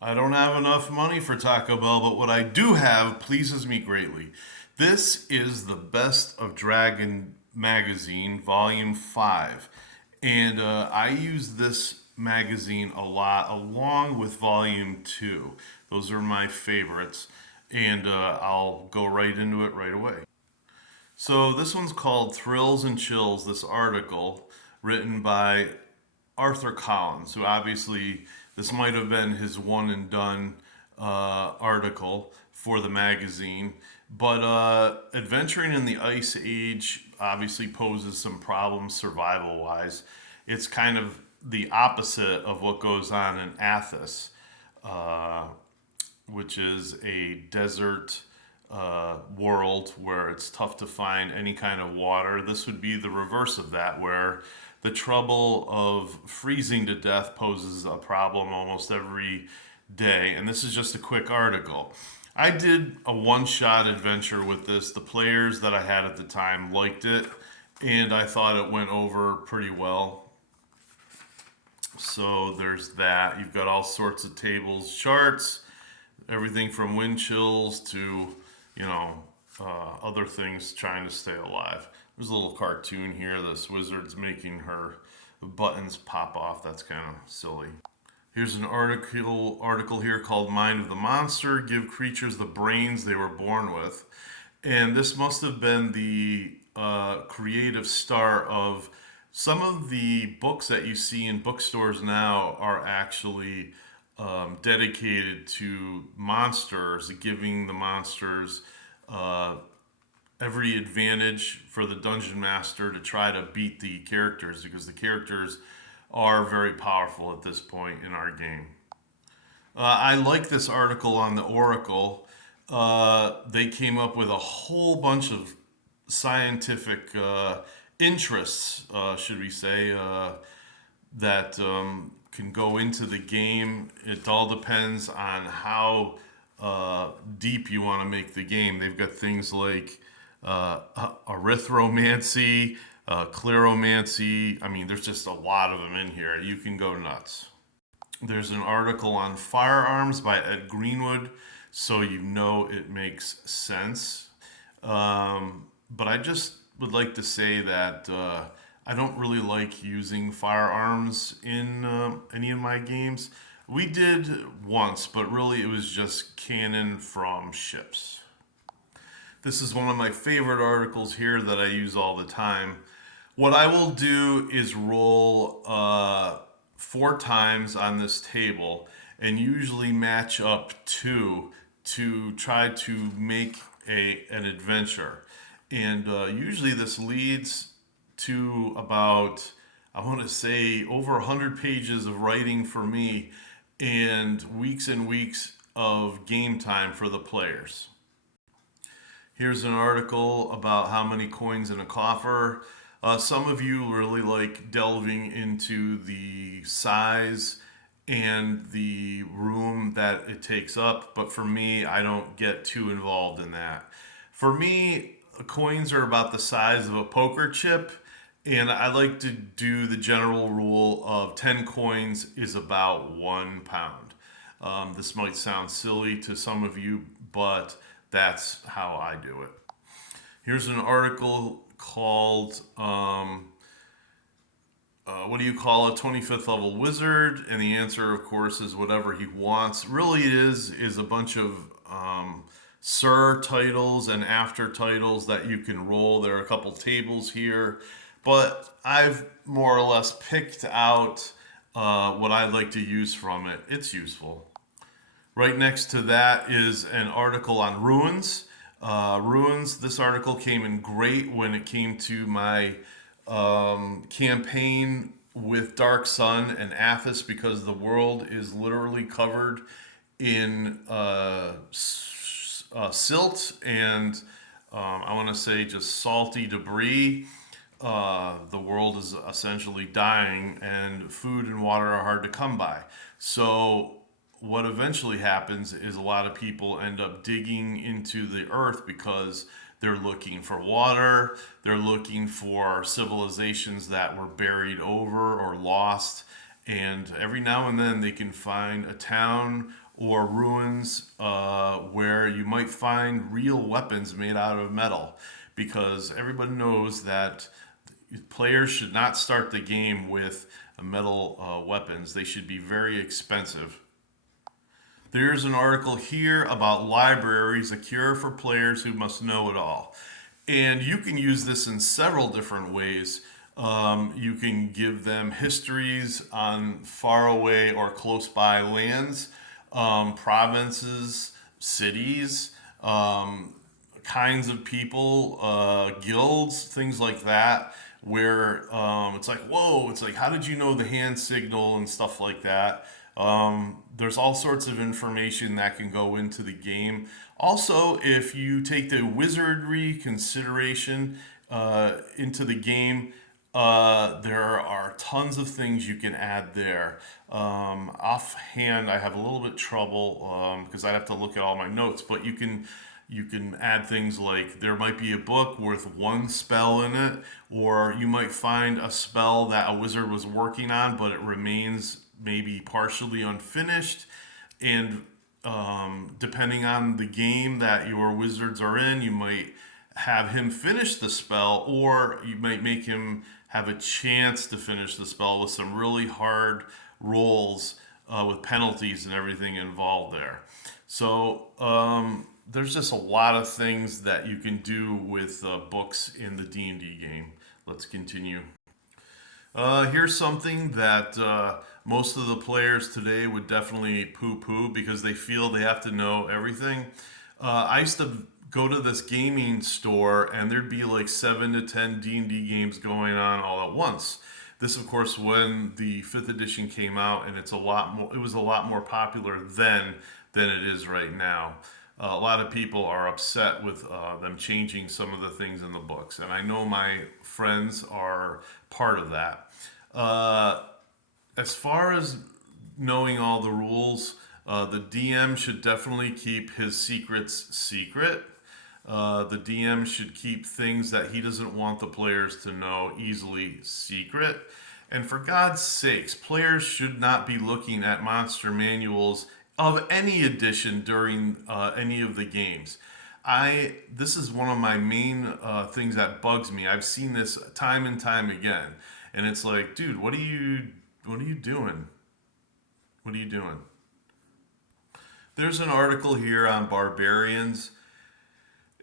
I don't have enough money for Taco Bell, but what I do have pleases me greatly. This is the Best of Dragon magazine, volume 5. And I use this magazine a lot along with volume 2. Those are my favorites. And I'll go right into it right away. So this one's called Thrills and Chills, this article written by Arthur Collins, who obviously this might have been his one and done article for the magazine. But adventuring in the Ice Age obviously poses some problems survival wise. It's kind of the opposite of what goes on in Athos, uh, which is a desert world where it's tough to find any kind of water. This would be the reverse of that, where the trouble of freezing to death poses a problem almost every day. And this is just a quick article. I did a one shot adventure with this. The players that I had at the time liked it, and I thought it went over pretty well. So there's that. You've got all sorts of tables, charts, everything from wind chills to, you know, other things trying to stay alive. There's a little cartoon here. This wizard's making her buttons pop off. That's kind of silly. Here's an article here called Mind of the Monster. Give creatures the brains they were born with. And this must have been the creative start of some of the books that you see in bookstores now are actually dedicated to monsters, giving the monsters uh, every advantage for the dungeon master to try to beat the characters because the characters are very powerful at this point in our game. I like this article on the Oracle. They came up with a whole bunch of scientific interests, should we say, that can go into the game. It all depends on how deep you want to make the game. They've got things like erythromancy, cleromancy. I mean, there's just a lot of them in here. You can go nuts. There's an article on firearms by Ed Greenwood, so you know it makes sense. But I just would like to say that I don't really like using firearms in any of my games. We did once, but really it was just cannon from ships. This is one of my favorite articles here that I use all the time. What I will do is roll 4 times on this table and usually match up two to try to make an adventure. And usually this leads to about, I want to say, over 100 pages of writing for me and weeks of game time for the players. Here's an article about how many coins in a coffer. Some of you really like delving into the size and the room that it takes up, but for me, I don't get too involved in that. For me, coins are about the size of a poker chip, and I like to do the general rule of 10 coins is about 1 pound. This might sound silly to some of you, but that's how I do it. Here's an article called what do you call a 25th level wizard? And the answer, of course, is whatever he wants. Really, it is a bunch of sir titles and after titles that you can roll. There are a couple tables here, but I've more or less picked out what I'd like to use from it. It's useful. Right next to that is an article on ruins. Ruins, this article came in great when it came to my campaign with Dark Sun and Athos because the world is literally covered in silt and I want to say just salty debris. The world is essentially dying, and food and water are hard to come by. So, what eventually happens is a lot of people end up digging into the earth because they're looking for water, they're looking for civilizations that were buried over or lost, and every now and then they can find a town or ruins where you might find real weapons made out of metal, because everybody knows that players should not start the game with metal weapons. They should be very expensive. There's an article here about libraries, a cure for players who must know it all. And you can use this in several different ways. You can give them histories on faraway or close by lands, provinces, cities, kinds of people, guilds, things like that, where it's like, whoa, it's like, how did you know the hand signal and stuff like that? There's all sorts of information that can go into the game. Also, if you take the wizardry consideration into the game, there are tons of things you can add there. Offhand, I have a little bit trouble because I'd have to look at all my notes, but you can add things like there might be a book with one spell in it, or you might find a spell that a wizard was working on, but it remains maybe partially unfinished. And depending on the game that your wizards are in, you might have him finish the spell, or you might make him have a chance to finish the spell with some really hard rolls with penalties and everything involved there. So there's just a lot of things that you can do with books in the D&D game. Let's continue. Here's something that most of the players today would definitely poo-poo because they feel they have to know everything. I used to go to this gaming store and there'd be like 7 to 10 D&D games going on all at once. This, of course, when the fifth edition came out, and it's a lot more. It was a lot more popular then than it is right now. A lot of people are upset with them changing some of the things in the books, and I know my friends are part of that. Uh, as far as knowing all the rules, the DM should definitely keep his secrets secret. The DM should keep things that he doesn't want the players to know easily secret. And for God's sakes, players should not be looking at monster manuals of any edition during any of the games. This is one of my main things that bugs me. I've seen this time and time again, and it's like, dude, what are you doing? What are you doing? There's an article here on barbarians,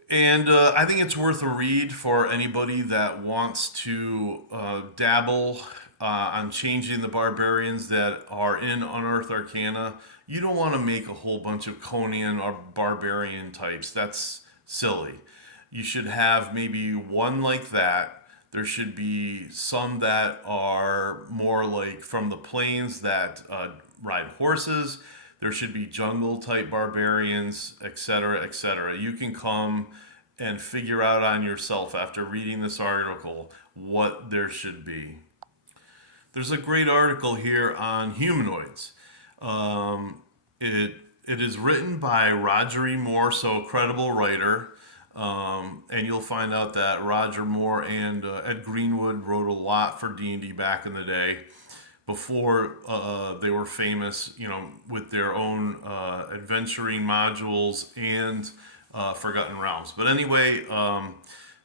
and I think it's worth a read for anybody that wants to dabble on changing the barbarians that are in Unearthed Arcana. You don't want to make a whole bunch of Conan or barbarian types. That's silly. You should have maybe one like that. There should be some that are more like from the plains that ride horses. There should be jungle type barbarians, etc., etc. You can come and figure out on yourself after reading this article what there should be. There's a great article here on humanoids. It is written by Roger E. Moore, so a credible writer. And you'll find out that Roger Moore and Ed Greenwood wrote a lot for D&D back in the day before they were famous, with their own adventuring modules and Forgotten Realms. But anyway,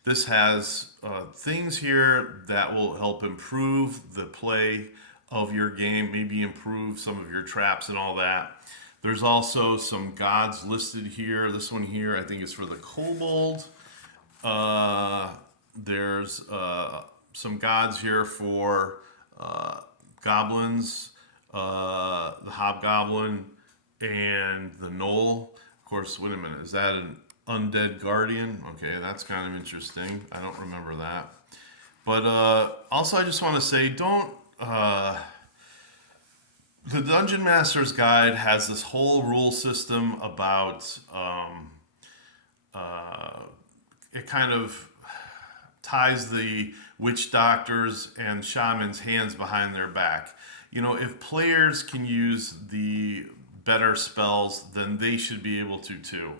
this has things here that will help improve the play of your game, maybe improve some of your traps and all that. There's also some gods listed here. This one here, I think, is for the kobold. There's some gods here for goblins, the hobgoblin, and the gnoll. Of course, wait a minute, is that an undead guardian? Okay, that's kind of interesting. I don't remember that. But also, I just want to say, don't. The Dungeon Master's Guide has this whole rule system about it kind of ties the witch doctors and shamans' hands behind their back. If players can use the better spells, then they should be able to too.